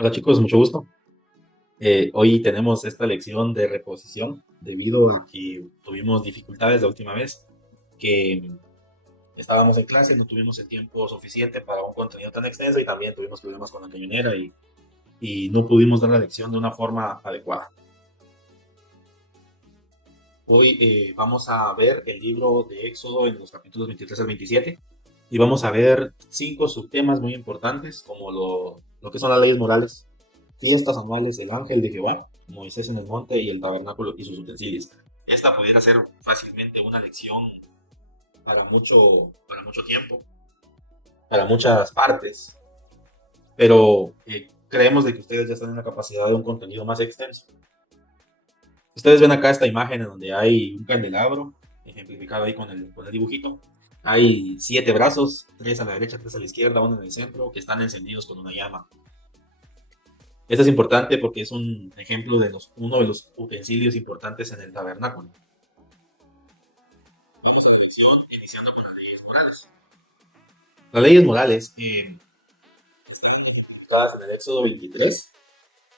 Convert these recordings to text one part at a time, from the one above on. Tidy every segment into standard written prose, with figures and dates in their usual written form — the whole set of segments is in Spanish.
Hola chicos, mucho gusto. Hoy tenemos esta lección de reposición debido a que tuvimos dificultades la última vez que estábamos en clase, no tuvimos el tiempo suficiente para un contenido tan extenso y también tuvimos problemas con la cañonera y no pudimos dar la lección de una forma adecuada. Hoy vamos a ver el libro de Éxodo en los capítulos 23 al 27 y vamos a ver 5 subtemas muy importantes como lo que son las leyes morales, fiestas anuales del ángel de Jehová, Moisés en el monte y el tabernáculo y sus utensilios. Esta pudiera ser fácilmente una lección para mucho tiempo, para muchas partes, pero creemos de que ustedes ya están en la capacidad de un contenido más extenso. Ustedes ven acá esta imagen en donde hay un candelabro, ejemplificado ahí con el dibujito. Hay 7 brazos, 3 a la derecha, 3 a la izquierda, uno en el centro, que están encendidos con una llama. Esto es importante porque es un ejemplo de uno de los utensilios importantes en el tabernáculo. Vamos a la lección iniciando con las leyes morales. Las leyes morales están identificadas en el Éxodo 23.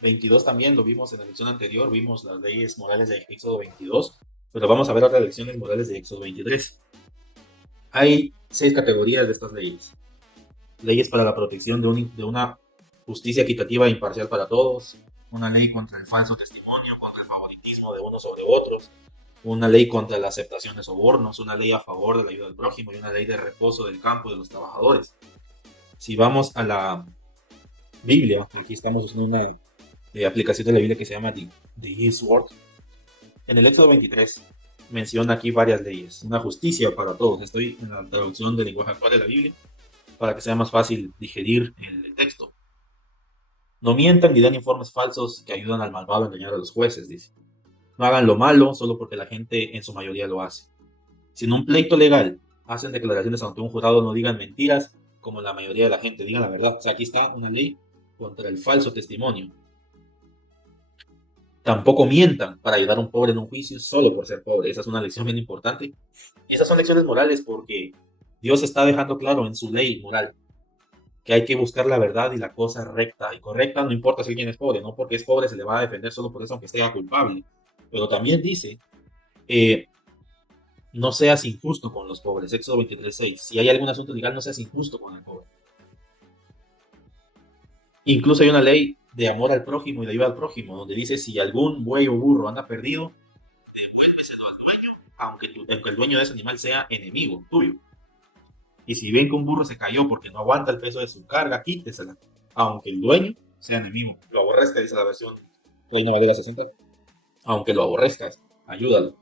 22 también lo vimos en la lección anterior, vimos las leyes morales de Éxodo 22, pero vamos a ver otras lecciones morales de Éxodo 23. Hay 6 categorías de estas leyes. Leyes para la protección de una justicia equitativa e imparcial para todos, una ley contra el falso testimonio, contra el favoritismo de unos sobre otros, una ley contra la aceptación de sobornos, una ley a favor de la ayuda al prójimo y una ley de reposo del campo de los trabajadores. Si vamos a la Biblia, aquí estamos usando una aplicación de la Biblia que se llama The Eastward. En el Éxodo 23 menciona aquí varias leyes, una justicia para todos. Estoy en la traducción del lenguaje actual de la Biblia para que sea más fácil digerir el texto. No mientan ni den informes falsos que ayudan al malvado a engañar a los jueces, dice. No hagan lo malo solo porque la gente en su mayoría lo hace. Si en un pleito legal hacen declaraciones ante un jurado, no digan mentiras como la mayoría de la gente, digan la verdad. O sea, aquí está una ley contra el falso testimonio. Tampoco mientan para ayudar a un pobre en un juicio solo por ser pobre. Esa es una lección bien importante. Esas son lecciones morales porque Dios está dejando claro en su ley moral que hay que buscar la verdad y la cosa recta. Y correcta no importa si alguien es pobre, no porque es pobre se le va a defender solo por eso aunque sea culpable. Pero también dice, eh, no seas injusto con los pobres. Éxodo 23:6. Si hay algún asunto legal, no seas injusto con el pobre. Incluso hay una ley de amor al prójimo y de ayuda al prójimo, donde dice si algún buey o burro anda perdido, devuélveselo al dueño, aunque el dueño de ese animal sea enemigo tuyo. Y si ven que un burro se cayó porque no aguanta el peso de su carga, quítesela, aunque el dueño sea enemigo. Lo aborrezca, dice la versión Reina Valera 60. Aunque lo aborrezcas, ayúdalo.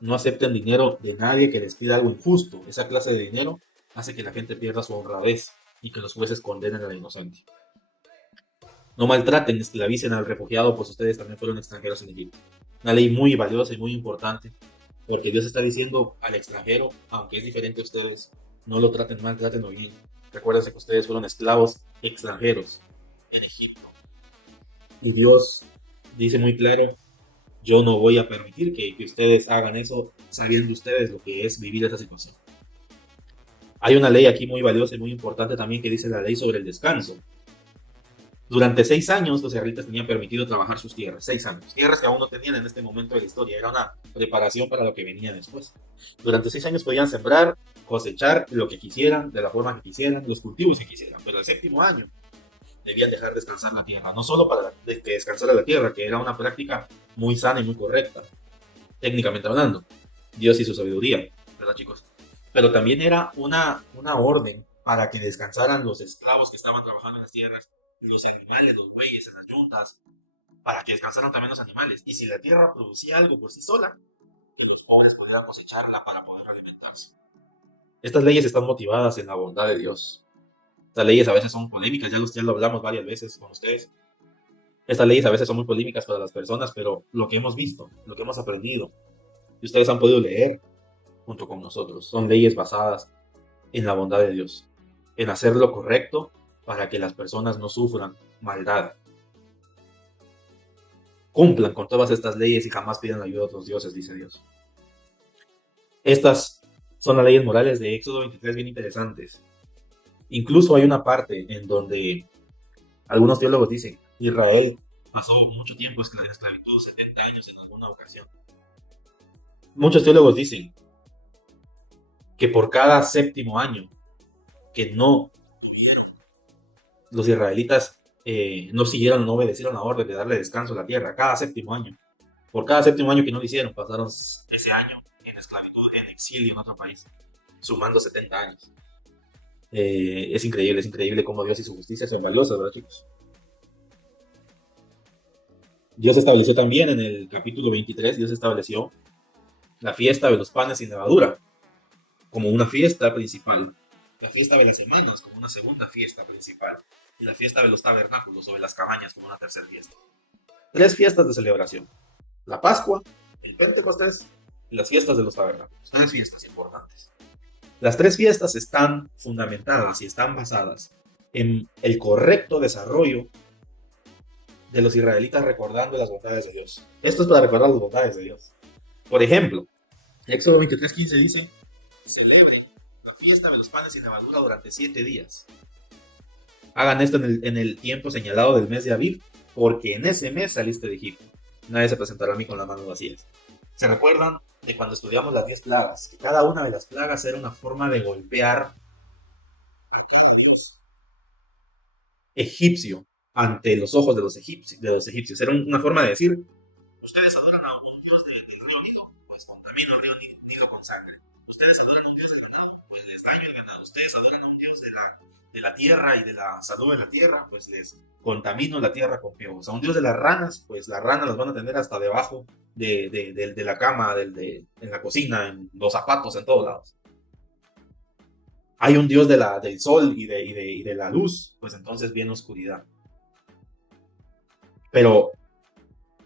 No acepten dinero de nadie que les pida algo injusto. Esa clase de dinero hace que la gente pierda su honradez y que los jueces condenen al inocente. No maltraten, esclavicen al refugiado, pues ustedes también fueron extranjeros en Egipto. Una ley muy valiosa y muy importante, porque Dios está diciendo al extranjero, aunque es diferente a ustedes, no lo traten mal, trátenlo bien. Recuérdense que ustedes fueron esclavos extranjeros en Egipto. Y Dios dice muy claro, yo no voy a permitir que ustedes hagan eso sabiendo ustedes lo que es vivir esa situación. Hay una ley aquí muy valiosa y muy importante también que dice la ley sobre el descanso. Durante 6 años los israelitas tenían permitido trabajar sus tierras, 6 años, tierras que aún no tenían en este momento de la historia, era una preparación para lo que venía después. Durante 6 años podían sembrar, cosechar lo que quisieran, de la forma que quisieran, los cultivos que quisieran, pero el séptimo año debían dejar descansar la tierra, no solo para que descansara la tierra, que era una práctica muy sana y muy correcta, técnicamente hablando, Dios y su sabiduría, ¿verdad chicos? Pero también era una orden para que descansaran los esclavos que estaban trabajando en las tierras, los animales, los bueyes, en las yuntas, para que descansaran también los animales. Y si la tierra producía algo por sí sola, los pobres podían cosecharla para poder alimentarse. Estas leyes están motivadas en la bondad de Dios. Estas leyes a veces son polémicas, ya lo hablamos varias veces con ustedes. Estas leyes a veces son muy polémicas para las personas, pero lo que hemos visto, lo que hemos aprendido, y ustedes han podido leer junto con nosotros, son leyes basadas en la bondad de Dios, en hacer lo correcto para que las personas no sufran maldad. Cumplan con todas estas leyes y jamás pidan ayuda a otros dioses, dice Dios. Estas son las leyes morales de Éxodo 23 bien interesantes. Incluso hay una parte en donde Algunos teólogos dicen, Israel pasó mucho tiempo en esclavitud, 70 años en alguna ocasión. Muchos teólogos dicen que por cada séptimo año que no los israelitas no siguieron, no obedecieron la orden de darle descanso a la tierra, cada séptimo año. Por cada séptimo año que no lo hicieron, pasaron ese año en esclavitud, en exilio en otro país, sumando 70 años. Es increíble cómo Dios y su justicia son valiosas, ¿verdad, chicos? Dios estableció también en el capítulo 23, Dios estableció la fiesta de los panes sin levadura como una fiesta principal, la fiesta de las semanas como una segunda fiesta principal y la fiesta de los tabernáculos o de las cabañas como una tercera fiesta. 3 fiestas de celebración: la Pascua, el Pentecostés y las fiestas de los tabernáculos. 3 fiestas importantes. Las 3 fiestas están fundamentadas y están basadas en el correcto desarrollo de los israelitas recordando las bondades de Dios. Esto es para recordar las bondades de Dios. Por ejemplo, Éxodo 23:15 dice: celebren la fiesta de los panes sin levadura durante 7 días. Hagan esto en el tiempo señalado del mes de Aviv, porque en ese mes saliste de Egipto. Nadie se presentará a mí con las manos vacías. ¿Se recuerdan de cuando estudiamos las 10 plagas? Que cada una de las plagas era una forma de golpear a aquellos egipcio ante los ojos de los egipcios. Era una forma de decir: ustedes adoran a un dios del río Nilo, pues contamino el río Nilo con sangre. Ustedes adoran a un dios del ganado, pues les daño el ganado. Ustedes adoran a un dios de la tierra y de la salud de la tierra, pues les contamino la tierra con piojos. A un dios de las ranas, pues las ranas las van a tener hasta debajo de la cama, en la cocina, en los zapatos, en todos lados. Hay un dios del sol y de la luz, pues entonces viene oscuridad. Pero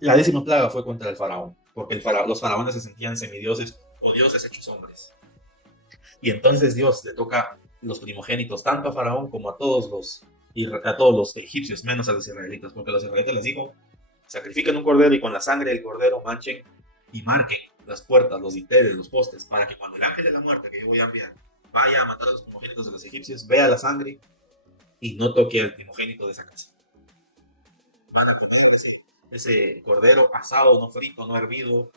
la 10ª plaga fue contra el faraón, porque los faraones se sentían semidioses o dioses hechos hombres. Y entonces Dios le toca los primogénitos tanto a faraón como a todos los egipcios, menos a los israelitas, porque a los israelitas les dijo: sacrifiquen un cordero y con la sangre del cordero manchen y marquen las puertas, los dinteles, los postes, para que cuando el ángel de la muerte que yo voy a enviar vaya a matar a los primogénitos de los egipcios, vea la sangre y no toque al primogénito de esa casa. Van a comer ese cordero asado, no frito, no hervido,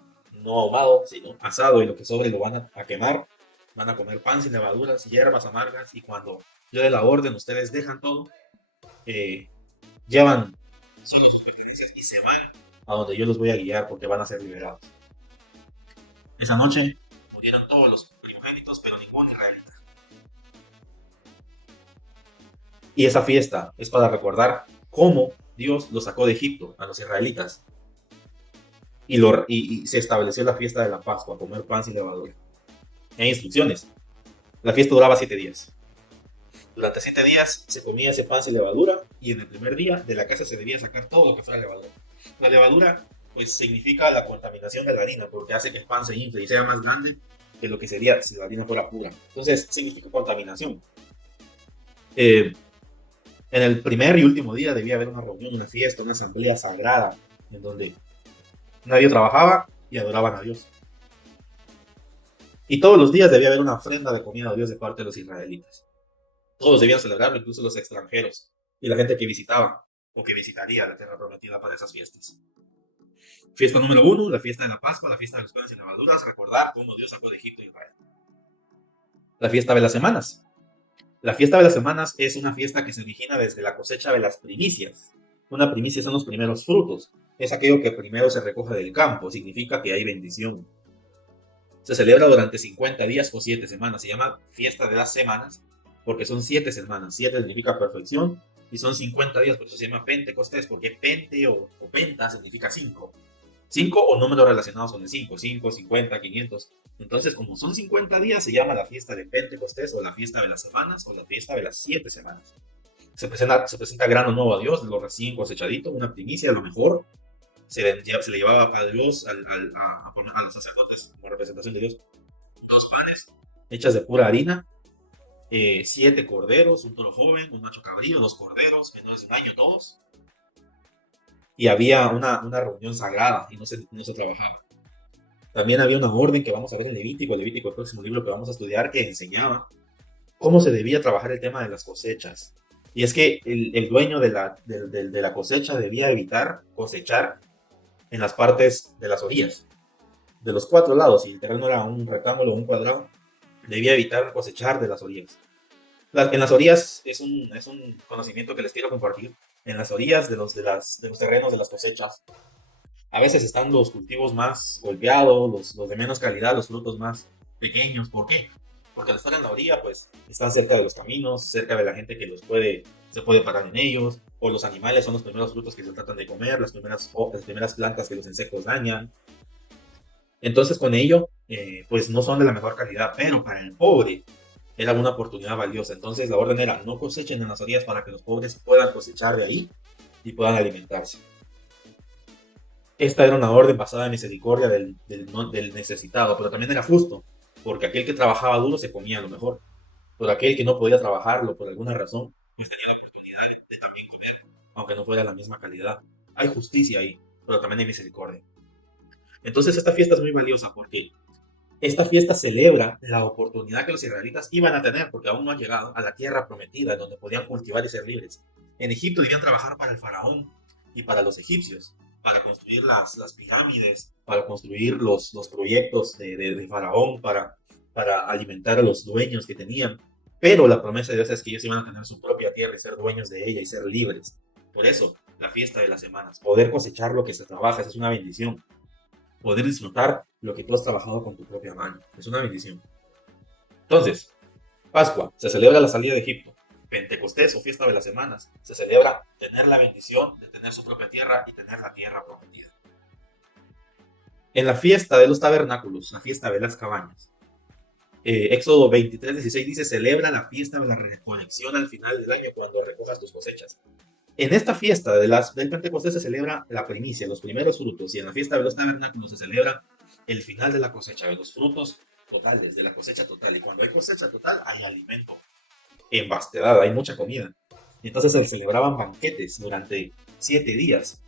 no ahumado, sino asado, y lo que sobre lo van a quemar. Van a comer pan sin levaduras, hierbas amargas, y cuando yo dé la orden, ustedes dejan todo, llevan solo sus pertenencias y se van a donde yo los voy a guiar, porque van a ser liberados. Esa noche murieron todos los primogénitos, pero ningún israelita. Y esa fiesta es para recordar cómo Dios los sacó de Egipto a los israelitas y se estableció la fiesta de la Pascua, comer pan sin levadura. Hay instrucciones. La fiesta duraba 7 días. Durante 7 días se comía ese pan sin levadura, y en el primer día de la casa se debía sacar todo lo que fuera levadura. La levadura pues significa la contaminación de la harina, porque hace que el pan se infle y sea más grande que lo que sería si la harina fuera pura. Entonces significa contaminación. En el primer y último día debía haber una reunión, una fiesta, una asamblea sagrada, en donde nadie trabajaba y adoraban a Dios. Y todos los días debía haber una ofrenda de comida a Dios de parte de los israelitas. Todos debían celebrarlo, incluso los extranjeros y la gente que visitaba o que visitaría la tierra prometida para esas fiestas. Fiesta número 1, la fiesta de la Pascua, la fiesta de los panes sin levaduras, recordar cómo Dios sacó de Egipto a Israel. La fiesta de las semanas. La fiesta de las semanas es una fiesta que se origina desde la cosecha de las primicias. Una primicia son los primeros frutos. Es aquello que primero se recoge del campo, significa que hay bendición. Se celebra durante 50 días o 7 semanas. Se llama fiesta de las semanas porque son 7 semanas. 7 significa perfección y son 50 días, por eso se llama Pentecostés, porque Pente o Penta significa 5. 5 o números relacionados con el 5, 5, 50, 500. Entonces, como son 50 días, se llama la fiesta de Pentecostés o la fiesta de las semanas o la fiesta de las 7 semanas. Se presenta grano nuevo a Dios, lo recién cosechadito, una primicia, a lo mejor. Se le llevaba a Dios, a los sacerdotes, como representación de Dios, 2 panes hechas de pura harina, 7 corderos, un toro joven, un macho cabrío, 2 corderos, menores de un año todos. Y había una reunión sagrada y no se trabajaba. También había una orden que vamos a ver en Levítico, el próximo libro que vamos a estudiar, que enseñaba cómo se debía trabajar el tema de las cosechas. Y es que el dueño de la cosecha debía evitar cosechar en las partes de las orillas, de los cuatro lados, si el terreno era un rectángulo o un cuadrado, debía evitar cosechar de las orillas. En las orillas es un conocimiento que les quiero compartir. En las orillas de los terrenos de las cosechas, a veces están los cultivos más golpeados, los de menos calidad, los frutos más pequeños. ¿Por qué? Porque al estar en la orilla, pues están cerca de los caminos, cerca de la gente que se puede parar en ellos, o los animales son los primeros frutos que se tratan de comer, las primeras plantas que los insectos dañan. Entonces, con ello, pues no son de la mejor calidad, pero para el pobre era una oportunidad valiosa. Entonces, la orden era: no cosechen en las orillas para que los pobres puedan cosechar de ahí y puedan alimentarse. Esta era una orden basada en misericordia del necesitado, pero también era justo, porque aquel que trabajaba duro se comía lo mejor, pero aquel que no podía trabajarlo por alguna razón, pues tenía la oportunidad de también comer, aunque no fuera la misma calidad. Hay justicia ahí, pero también hay misericordia. Entonces esta fiesta es muy valiosa porque esta fiesta celebra la oportunidad que los israelitas iban a tener, porque aún no han llegado a la tierra prometida, donde podían cultivar y ser libres. En Egipto debían trabajar para el faraón y para los egipcios, para construir las pirámides, para construir los proyectos de faraón, para alimentar a los dueños que tenían. Pero la promesa de Dios es que ellos iban a tener su propia tierra y ser dueños de ella y ser libres. Por eso, la fiesta de las semanas, poder cosechar lo que se trabaja, es una bendición. Poder disfrutar lo que tú has trabajado con tu propia mano. Es una bendición. Entonces, Pascua, se celebra la salida de Egipto. Pentecostés o fiesta de las semanas, se celebra tener la bendición de tener su propia tierra y tener la tierra prometida. En la fiesta de los tabernáculos, la fiesta de las cabañas, Éxodo 23:16 dice: celebra la fiesta de la recolección al final del año cuando recojas tus cosechas. En esta fiesta del Pentecostés se celebra la primicia, los primeros frutos, y en la fiesta de los tabernáculos se celebra el final de la cosecha, de los frutos totales, de la cosecha total. Y cuando hay cosecha total, hay alimento en vastedad, hay mucha comida. Y entonces se celebraban banquetes durante 7 días.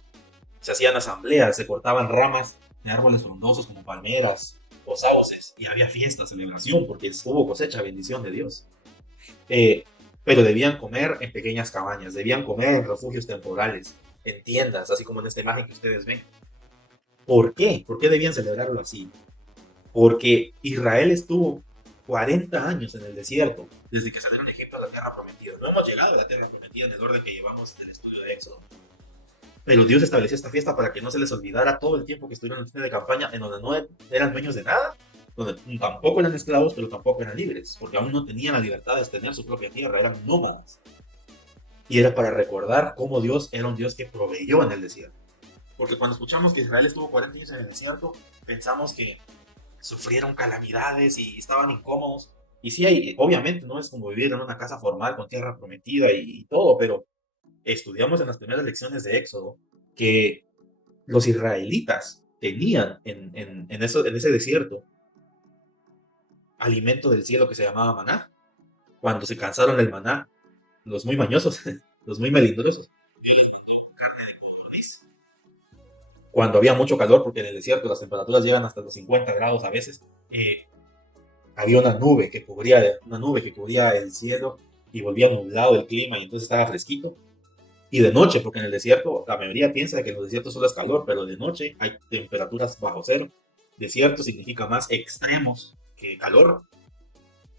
Se hacían asambleas, se cortaban ramas de árboles frondosos como palmeras o sauces, y había fiesta, celebración, porque hubo cosecha, bendición de Dios. Eh, pero debían comer en pequeñas cabañas, debían comer en refugios temporales, en tiendas, así como en esta imagen que ustedes ven. ¿Por qué? ¿Por qué debían celebrarlo así? Porque Israel estuvo 40 años en el desierto, desde que salieron ejemplo a la tierra prometida. No hemos llegado a la tierra prometida en el orden que llevamos del estudio de Éxodo. Pero Dios estableció esta fiesta para que no se les olvidara todo el tiempo que estuvieron en el de campaña, en donde no eran dueños de nada, donde tampoco eran esclavos, pero tampoco eran libres, porque aún no tenían la libertad de tener su propia tierra, eran nómadas. Y era para recordar cómo Dios era un Dios que proveyó en el desierto. Porque cuando escuchamos que Israel estuvo 40 años en el desierto, pensamos que sufrieron calamidades y estaban incómodos. Y sí, obviamente no es como vivir en una casa formal con tierra prometida y todo, pero estudiamos en las primeras lecciones de Éxodo que los israelitas tenían en ese desierto alimento del cielo que se llamaba maná. Cuando se cansaron del maná, los muy mañosos, los muy melindrosos, ellos mandó carne de codorniz. Cuando había mucho calor, porque en el desierto las temperaturas llegan hasta los 50 grados a veces, había una nube que cubría el cielo y volvía nublado el clima y entonces estaba fresquito. Y de noche, porque en el desierto, la mayoría piensa que en los desiertos solo es calor, pero de noche hay temperaturas bajo cero. Desierto significa más extremos que calor.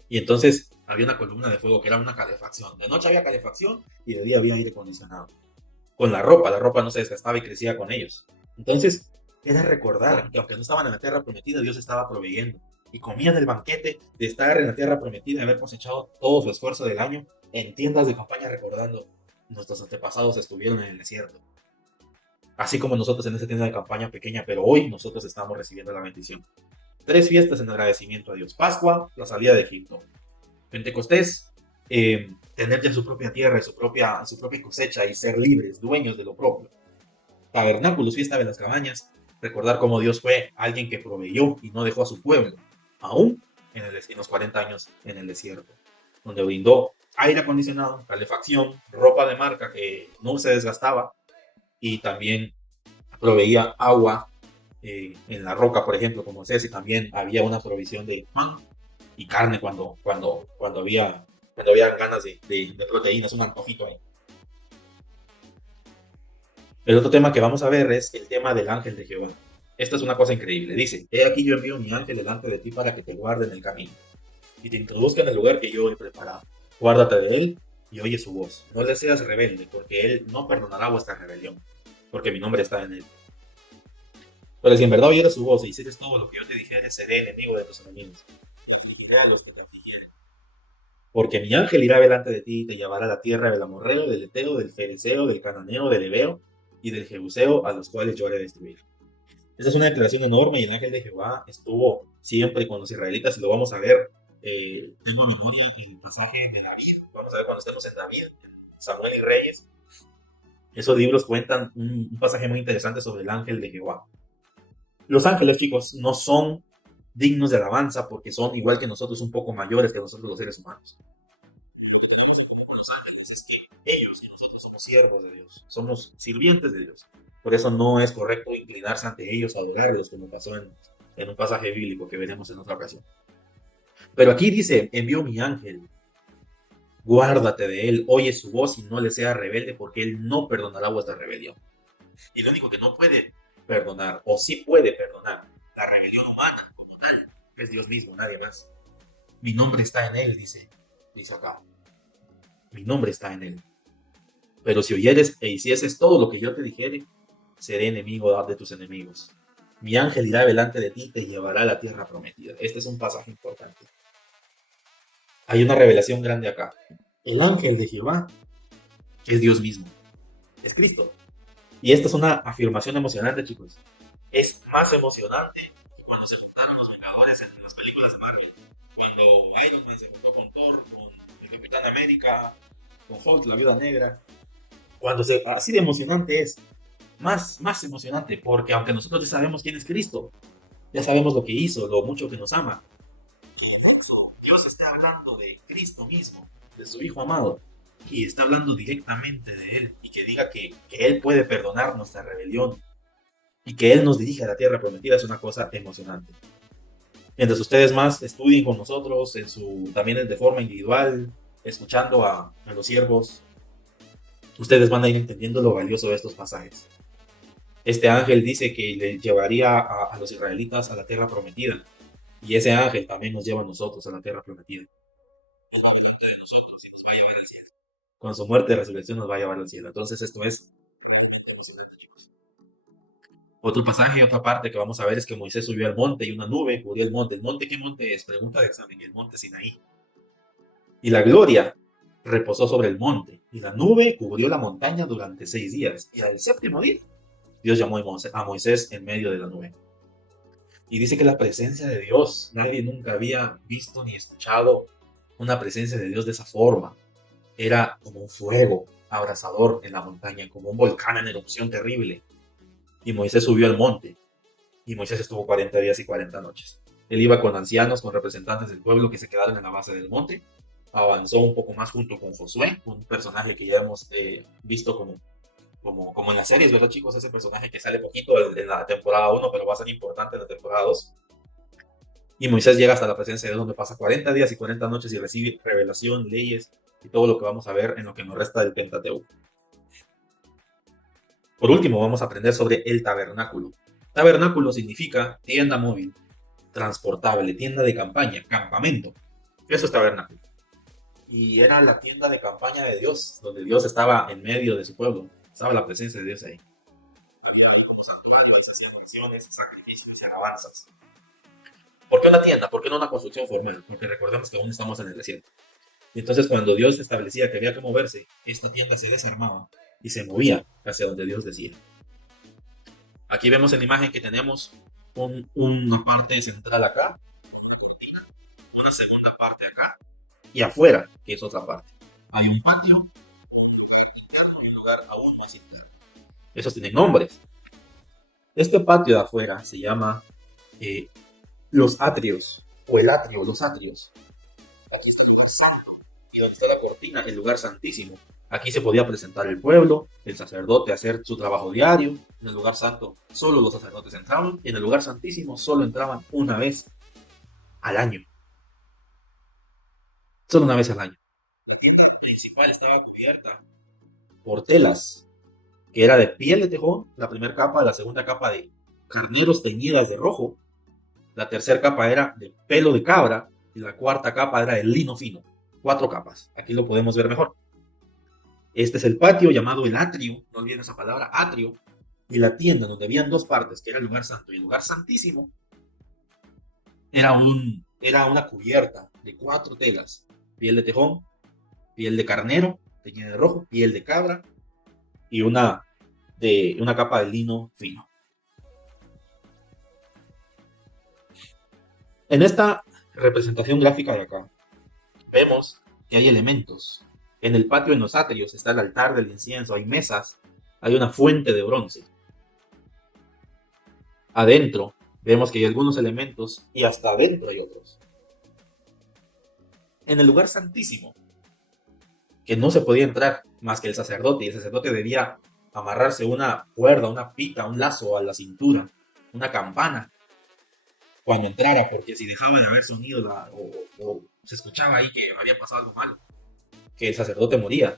Y entonces había una columna de fuego que era una calefacción. De noche había calefacción y de día había aire acondicionado. Con la ropa no se desgastaba y crecía con ellos. Entonces, era recordar que aunque no estaban en la tierra prometida, Dios estaba proveyendo. Y comían el banquete de estar en la tierra prometida, de haber cosechado todo su esfuerzo del año en tiendas de campaña recordando: nuestros antepasados estuvieron en el desierto. Así como nosotros en esa tienda de campaña pequeña, pero hoy nosotros estamos recibiendo la bendición. 3 fiestas en agradecimiento a Dios: Pascua, la salida de Egipto; Pentecostés, tener ya su propia tierra y su propia cosecha y ser libres, dueños de lo propio; Tabernáculos, fiesta de las cabañas, recordar cómo Dios fue alguien que proveyó y no dejó a su pueblo, aún en los 40 años en el desierto, donde brindó aire acondicionado, calefacción, ropa de marca que no se desgastaba, y también proveía agua en la roca, por ejemplo, como Moisés, y también había una provisión de pan y carne cuando había cuando vean ganas de proteínas, un antojito ahí. El otro tema que vamos a ver es el tema del ángel de Jehová. Esta es una cosa increíble. Dice, he aquí yo envío mi ángel delante de ti para que te guarde en el camino y te introduzca en el lugar que yo he preparado. Guárdate de él y oye su voz. No le seas rebelde, porque él no perdonará vuestra rebelión, porque mi nombre está en él. Pero si en verdad oyeres su voz y hicieres todo lo que yo te dijere, seré enemigo de tus enemigos. Te afligiré a los que te afligieren. Porque mi ángel irá delante de ti y te llevará a la tierra del amorreo, del eteo, del fereceo, del cananeo, del hebeo y del jebuseo, a los cuales yo haré destruir. Esta es una declaración enorme y el ángel de Jehová estuvo siempre con los israelitas y lo vamos a ver. Tengo a memoria el pasaje de David, vamos a ver cuando estemos en David, Samuel y Reyes. Esos libros cuentan un pasaje muy interesante sobre el ángel de Jehová. Los ángeles, chicos, no son dignos de alabanza porque son igual que nosotros, un poco mayores que nosotros los seres humanos. Y lo que tenemos en común con los ángeles es que ellos y nosotros somos siervos de Dios, somos sirvientes de Dios. Por eso no es correcto inclinarse ante ellos, adorarlos, como pasó en un pasaje bíblico que veremos en otra ocasión. Pero aquí dice, envió mi ángel, guárdate de él, oye su voz y no le sea rebelde, porque él no perdonará vuestra rebelión. Y lo único que no puede perdonar, o sí puede perdonar, la rebelión humana como tal, es Dios mismo, nadie más. Mi nombre está en él, dice acá. Mi nombre está en él. Pero si oyeres e hicieses todo lo que yo te dijere, seré enemigo de tus enemigos. Mi ángel irá delante de ti y te llevará a la tierra prometida. Este es un pasaje importante. Hay una revelación grande acá. El ángel de Jehová es Dios mismo. Es Cristo. Y esta es una afirmación emocionante, chicos. Es más emocionante que cuando se juntaron los Vengadores en las películas de Marvel. Cuando Iron Man se juntó con Thor, con el Capitán América, con Hulk, la Viuda Negra. Así de emocionante es. Más emocionante, porque aunque nosotros ya sabemos quién es Cristo, ya sabemos lo que hizo, lo mucho que nos ama, Dios está hablando de Cristo mismo, de su Hijo amado, y está hablando directamente de Él, y que diga que Él puede perdonar nuestra rebelión, y que Él nos dirige a la tierra prometida es una cosa emocionante. Mientras ustedes más estudien con nosotros, también de forma individual, escuchando a los siervos, ustedes van a ir entendiendo lo valioso de estos pasajes. Este ángel dice que le llevaría a los israelitas a la tierra prometida. Y ese ángel también nos lleva a nosotros a la tierra prometida. No va delante de nosotros y nos va a llevar al cielo. Con su muerte y resurrección nos va a llevar al cielo. Entonces esto es emocionante, chicos. Otro pasaje, otra parte que vamos a ver es que Moisés subió al monte y una nube cubrió el monte. ¿El monte qué monte es? Pregunta de examen. El monte Sinaí. Y la gloria reposó sobre el monte. Y la nube cubrió la montaña durante 6 días. Y al séptimo día, Dios llamó a Moisés en medio de la nube. Y dice que la presencia de Dios, nadie nunca había visto ni escuchado una presencia de Dios de esa forma. Era como un fuego abrasador en la montaña, como un volcán en erupción terrible. Y Moisés subió al monte. Y Moisés estuvo 40 días y 40 noches. Él iba con ancianos, con representantes del pueblo que se quedaron en la base del monte. Avanzó un poco más junto con Josué, un personaje que ya hemos visto como en las series, ¿verdad, chicos? Ese personaje que sale poquito en la temporada 1, pero va a ser importante en la temporada 2. Y Moisés llega hasta la presencia de Dios, donde pasa 40 días y 40 noches y recibe revelación, leyes y todo lo que vamos a ver en lo que nos resta del Pentateuco. Por último, vamos a aprender sobre el tabernáculo. Tabernáculo significa tienda móvil, transportable, tienda de campaña, campamento. Eso es tabernáculo. Y era la tienda de campaña de Dios, donde Dios estaba en medio de su pueblo. Estaba la presencia de Dios ahí. Había algunos santuarios, hacían oraciones, sacrificios y alabanzas. ¿Por qué una tienda? ¿Por qué no una construcción formal? Porque recordemos que aún estamos en el desierto. Y entonces cuando Dios establecía que había que moverse, esta tienda se desarmaba y se movía hacia donde Dios decía. Aquí vemos en la imagen que tenemos una parte central acá, una cortina, una segunda parte acá y afuera, que es otra parte. Hay un patio, un lugar interno y un lugar aún más interno. Esos tienen nombres. Este patio de afuera se llama los atrios, o el atrio, los atrios. Aquí está el lugar santo, y donde está la cortina, el lugar santísimo. Aquí se podía presentar el pueblo, el sacerdote hacer su trabajo diario. En el lugar santo solo los sacerdotes entraban, y en el lugar santísimo solo entraban una vez al año. Solo una vez al año. La tienda principal estaba cubierta por telas, que era de piel de tejón, la primera capa, la segunda capa de carneros teñidas de rojo, la tercera capa era de pelo de cabra y la cuarta capa era de lino fino. 4 capas. Aquí lo podemos ver mejor. Este es el patio llamado el atrio, no olviden esa palabra, atrio, y la tienda donde habían dos partes, que era el lugar santo y el lugar santísimo, era una cubierta de 4 telas, piel de tejón, piel de carnero, teñida de rojo, piel de cabra y una capa de lino fino. En esta representación gráfica de acá, vemos que hay elementos. En el patio en los atrios está el altar del incienso, hay mesas, hay una fuente de bronce. Adentro vemos que hay algunos elementos y hasta adentro hay otros. En el lugar santísimo, que no se podía entrar más que el sacerdote, y el sacerdote debía amarrarse una cuerda, una pita, un lazo a la cintura, una campana, cuando entrara, porque si dejaba de haber sonido o se escuchaba ahí que había pasado algo malo, que el sacerdote moría.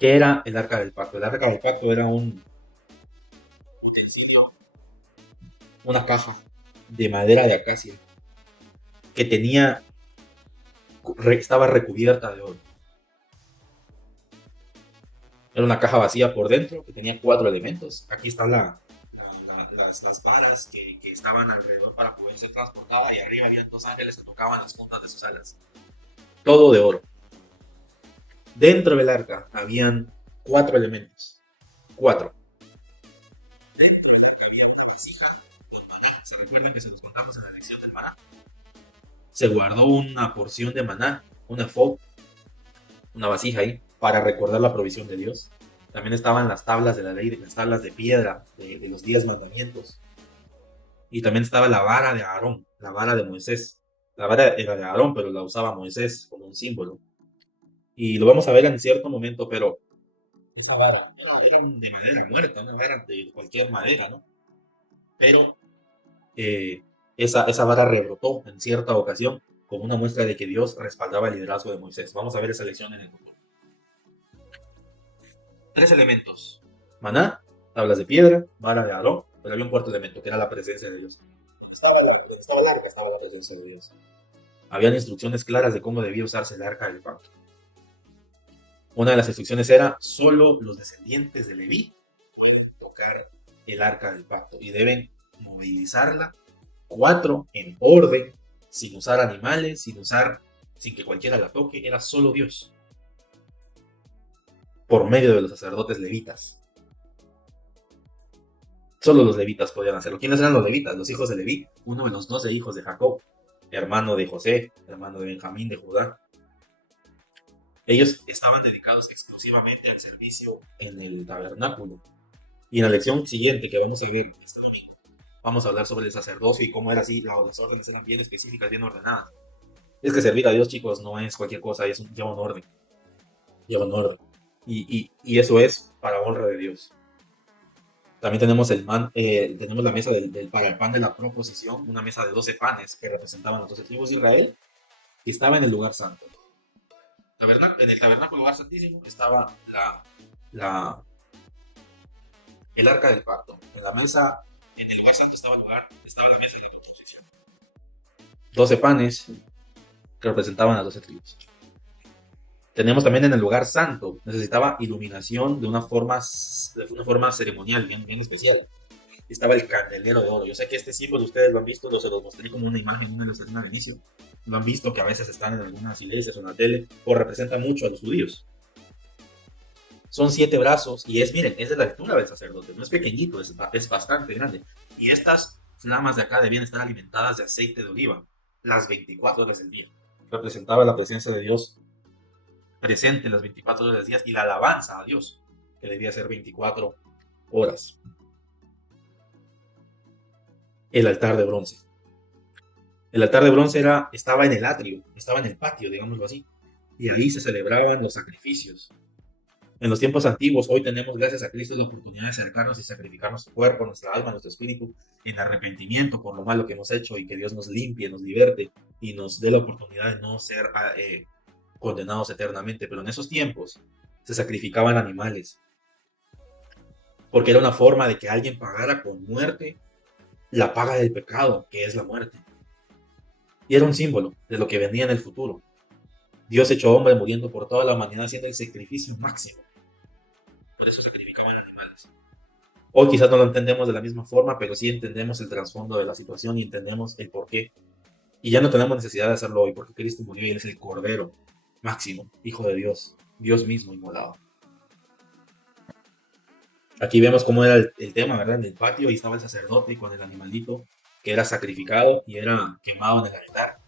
¿Qué era el arca del pacto? El arca del pacto era un utensilio, una caja de madera de acacia que estaba recubierta de oro. Era una caja vacía por dentro que tenía 4 elementos. Aquí están las varas que estaban alrededor para poder ser transportadas y arriba había 2 ángeles que tocaban las puntas de sus alas. Todo de oro. Dentro del arca habían 4 elementos. 4. ¿Se recuerdan que se los contamos en la lección del maná? Se guardó una porción de maná, una fog, una vasija ahí, para recordar la provisión de Dios. También estaban las tablas de la ley, las tablas de piedra de los 10 mandamientos. Y también estaba la vara de Aarón, la vara de Moisés. La vara era de Aarón, pero la usaba Moisés como un símbolo. Y lo vamos a ver en cierto momento, pero esa vara era de madera muerta, una vara de cualquier madera, ¿no? Pero esa vara rebrotó en cierta ocasión como una muestra de que Dios respaldaba el liderazgo de Moisés. Vamos a ver esa lección en el futuro. 3 elementos: maná, tablas de piedra, vara de Aarón, pero había un cuarto elemento que era la presencia de Dios. Estaba larga, estaba la presencia de Dios. Habían instrucciones claras de cómo debía usarse el arca del pacto. Una de las instrucciones era: solo los descendientes de Leví pueden tocar el arca del pacto y deben movilizarla 4 en orden, sin usar animales, sin que cualquiera la toque. Era solo Dios, por medio de los sacerdotes levitas. Solo los levitas podían hacerlo. ¿Quiénes eran los levitas? Los hijos de Leví, uno de los 12 hijos de Jacob, hermano de José, hermano de Benjamín, de Judá. Ellos estaban dedicados exclusivamente al servicio en el tabernáculo. Y en la lección siguiente que vamos a ver este domingo, vamos a hablar sobre el sacerdocio y cómo era así, las órdenes eran bien específicas, bien ordenadas. Es que servir a Dios, chicos, no es cualquier cosa, lleva un orden. Lleva un orden. Y eso es para honra de Dios. También tenemos tenemos la mesa para el pan de la proposición, una mesa de 12 panes que representaban las 12 tribus de Israel, que estaba en el lugar santo. En el tabernáculo lugar santísimo estaba el arca del pacto. En el lugar santo estaba la mesa de la proposición. 12 panes que representaban las 12 tribus. Tenemos también en el lugar santo, necesitaba iluminación de una forma ceremonial bien especial. Estaba el candelero de oro. Yo sé que este símbolo ustedes lo han visto, se los mostré como una imagen, una ilustración al inicio. Lo han visto que a veces están en algunas iglesias o en la tele, o representa mucho a los judíos. Son 7 brazos y miren, es de la altura del sacerdote, no es pequeñito, es bastante grande. Y estas flamas de acá debían estar alimentadas de aceite de oliva las 24 horas del día. Representaba la presencia de Dios presente las 24 horas del día y la alabanza a Dios, que debía ser 24 horas. El altar de bronce. El altar de bronce estaba en el atrio, estaba en el patio, digámoslo así, y ahí se celebraban los sacrificios. En los tiempos antiguos, hoy tenemos, gracias a Cristo, la oportunidad de acercarnos y sacrificar nuestro cuerpo, nuestra alma, nuestro espíritu en arrepentimiento por lo malo que hemos hecho y que Dios nos limpie, nos liberte y nos dé la oportunidad de no ser condenados eternamente. Pero en esos tiempos se sacrificaban animales porque era una forma de que alguien pagara con muerte la paga del pecado, que es la muerte. Y era un símbolo de lo que venía en el futuro. Dios hecho hombre muriendo por toda la humanidad haciendo el sacrificio máximo. Por eso sacrificaban animales. Hoy quizás no lo entendemos de la misma forma, pero sí entendemos el trasfondo de la situación y entendemos el porqué. Y ya no tenemos necesidad de hacerlo hoy, porque Cristo murió y Él es el Cordero máximo, Hijo de Dios, Dios mismo inmolado. Aquí vemos cómo era el tema, ¿verdad? En el patio, ahí estaba el sacerdote con el animalito que era sacrificado y era quemado en el altar.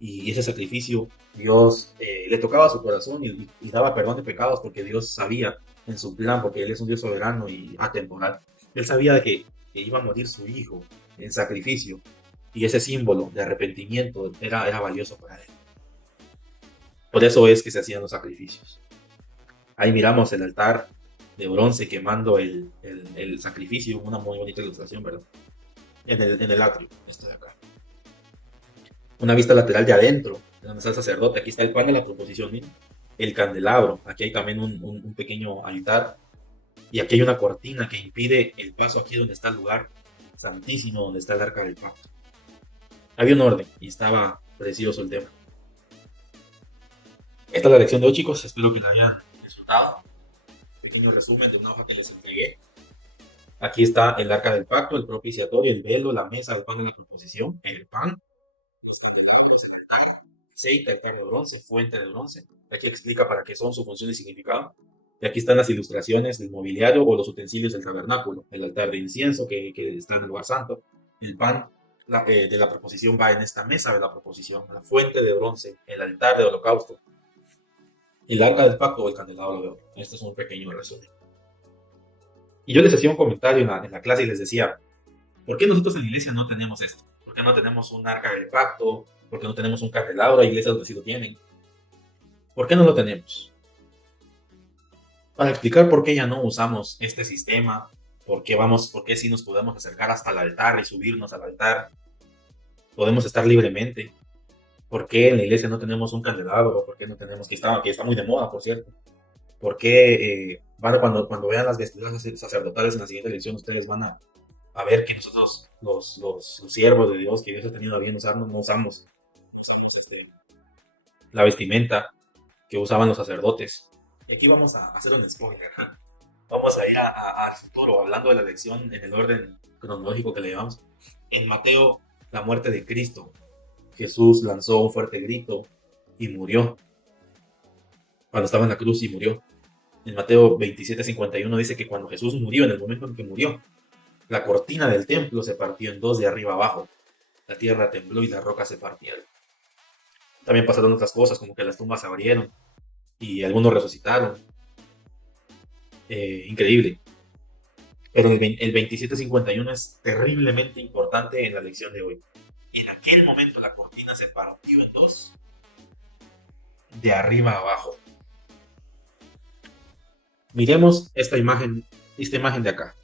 Y ese sacrificio, Dios le tocaba su corazón y daba perdón de pecados porque Dios sabía en su plan, porque Él es un Dios soberano y atemporal. Él sabía que iba a morir su hijo en sacrificio y ese símbolo de arrepentimiento era valioso para Él. Por eso es que se hacían los sacrificios. Ahí miramos el altar de bronce quemando el sacrificio, una muy bonita ilustración, ¿verdad? En el atrio, este de acá. Una vista lateral de adentro, donde está el sacerdote. Aquí está el pan de la proposición, miren. El candelabro. Aquí hay también un pequeño altar. Y aquí hay una cortina que impide el paso aquí donde está el lugar santísimo, donde está el arca del pacto. Había un orden y estaba precioso el tema. Esta es la lección de hoy, chicos. Espero que la hayan disfrutado. Un pequeño resumen de una hoja que les entregué. Aquí está el arca del pacto, el propiciatorio, el velo, la mesa, el pan de la proposición, el pan, aceite, altar de bronce, fuente de bronce. Aquí explica para qué son, su función y significado. Y aquí están las ilustraciones del mobiliario o los utensilios del tabernáculo, el altar de incienso que está en el lugar santo, el pan de la proposición va en esta mesa de la proposición, la fuente de bronce, el altar de holocausto, el arca del pacto o el candelabro de oro. Este es un pequeño resumen. Y yo les hacía un comentario en la clase y les decía, ¿por qué nosotros en la iglesia no tenemos esto? ¿Por qué no tenemos un arca del pacto? ¿Por qué no tenemos un candelabro? Hay iglesias donde sí lo tienen. ¿Por qué no lo tenemos? Para explicar por qué ya no usamos este sistema, por qué sí nos podemos acercar hasta el altar y subirnos al altar, podemos estar libremente. ¿Por qué en la iglesia no tenemos un candelabro? ¿Por qué no tenemos, que está muy de moda, por cierto? ¿Por qué cuando vean las vestiduras sacerdotales en la siguiente lección, ustedes van a ver que nosotros, los siervos de Dios, que Dios ha tenido a bien usarnos, no usamos la vestimenta que usaban los sacerdotes? Y aquí vamos a hacer un spoiler. Vamos a ir al futuro, hablando de la lección en el orden cronológico que le llevamos. En Mateo, la muerte de Cristo, Jesús lanzó un fuerte grito y murió. Cuando estaba en la cruz y murió. En Mateo 27:51 dice que cuando Jesús murió, en el momento en que murió, la cortina del templo se partió en dos de arriba abajo. La tierra tembló y las rocas se partieron. También pasaron otras cosas, como que las tumbas se abrieron y algunos resucitaron. Increíble. Pero el 27:51 es terriblemente importante en la lección de hoy. En aquel momento la cortina se partió en dos, de arriba a abajo. Miremos esta imagen de acá.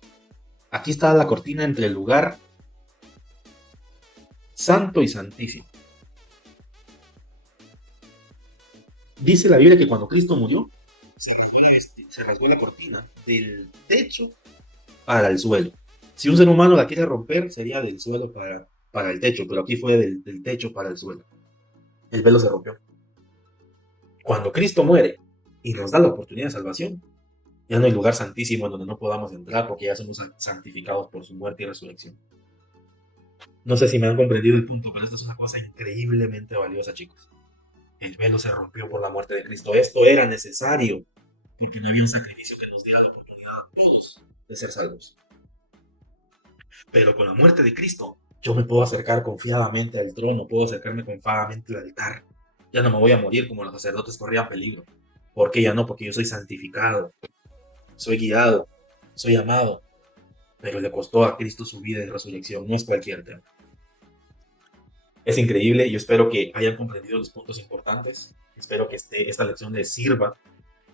Aquí está la cortina entre el lugar santo y santísimo. Dice la Biblia que cuando Cristo murió, se rasgó la cortina del techo para el suelo. Si un ser humano la quiere romper, sería del suelo para el techo, pero aquí fue del techo para el suelo. El velo se rompió. Cuando Cristo muere y nos da la oportunidad de salvación, ya no hay lugar santísimo en donde no podamos entrar porque ya somos santificados por su muerte y resurrección. No sé si me han comprendido el punto, pero esto es una cosa increíblemente valiosa, chicos. El velo se rompió por la muerte de Cristo. Esto era necesario porque no había un sacrificio que nos diera la oportunidad a todos de ser salvos. Pero con la muerte de Cristo, yo me puedo acercar confiadamente al trono, puedo acercarme confiadamente al altar. Ya no me voy a morir como los sacerdotes corrían peligro. ¿Por qué ya no? Porque yo soy santificado, soy guiado, soy amado. Pero le costó a Cristo su vida y resurrección, no es cualquier tema. Es increíble, yo espero que hayan comprendido los puntos importantes. Espero que esta lección les sirva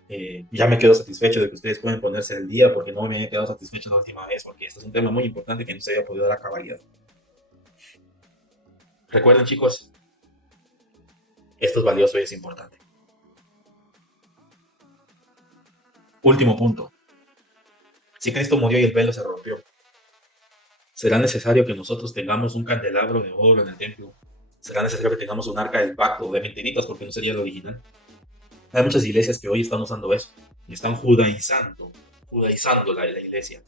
Ya me quedo satisfecho de que ustedes pueden ponerse al día porque no me he quedado satisfecho la última vez porque este es un tema muy importante que no se había podido dar a cabalidad. Recuerden chicos, esto es valioso y es importante. Último punto. Si Cristo murió y el velo se rompió, será necesario que nosotros tengamos un candelabro de oro en el templo. Será necesario que tengamos un arca del pacto de mentiritas porque no sería el original. Hay muchas iglesias que hoy están usando eso y están judaizando la iglesia.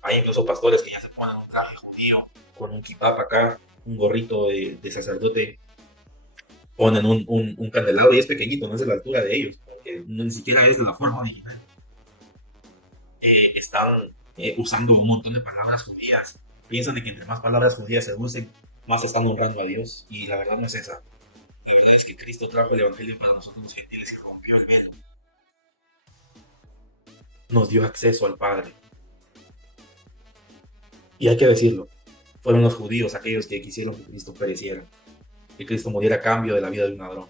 Hay incluso pastores que ya se ponen un traje judío con un kipap acá, un gorrito de sacerdote, ponen un candelabro y es pequeñito, no es de la altura de ellos, porque ni siquiera es de la forma original. Están usando un montón de palabras judías. Piensan de que entre más palabras judías se usen, más están honrando a Dios. Y la verdad no es esa. La verdad es que Cristo trajo el Evangelio para nosotros los gentiles y rompió el velo. Nos dio acceso al Padre. Y hay que decirlo, fueron los judíos aquellos que quisieron que Cristo pereciera, que Cristo muriera a cambio de la vida de un ladrón.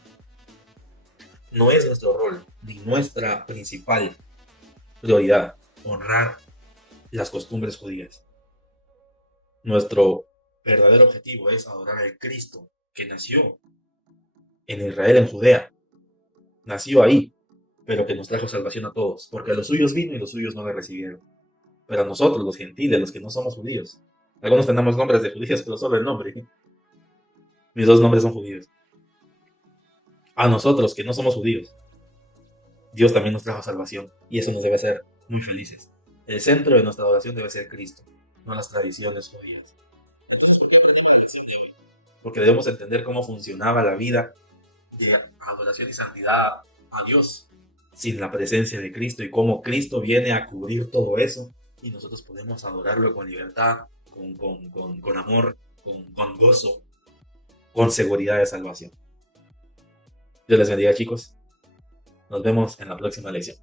No es nuestro rol, ni nuestra principal prioridad, honrar las costumbres judías. Nuestro verdadero objetivo es adorar al Cristo que nació en Israel, en Judea. Nació ahí, pero que nos trajo salvación a todos, porque a los suyos vino y los suyos no le recibieron. Pero a nosotros, los gentiles, los que no somos judíos, algunos tenemos nombres de judíos, pero solo el nombre. Mis dos nombres son judíos. A nosotros, que no somos judíos, Dios también nos trajo salvación, y eso nos debe hacer muy felices. El centro de nuestra adoración debe ser Cristo, no las tradiciones judías. Entonces, porque debemos entender cómo funcionaba la vida de adoración y santidad a Dios sin la presencia de Cristo y cómo Cristo viene a cubrir todo eso y nosotros podemos adorarlo con libertad, con amor, con gozo, con seguridad de salvación. Dios les bendiga chicos. Nos vemos en la próxima lección.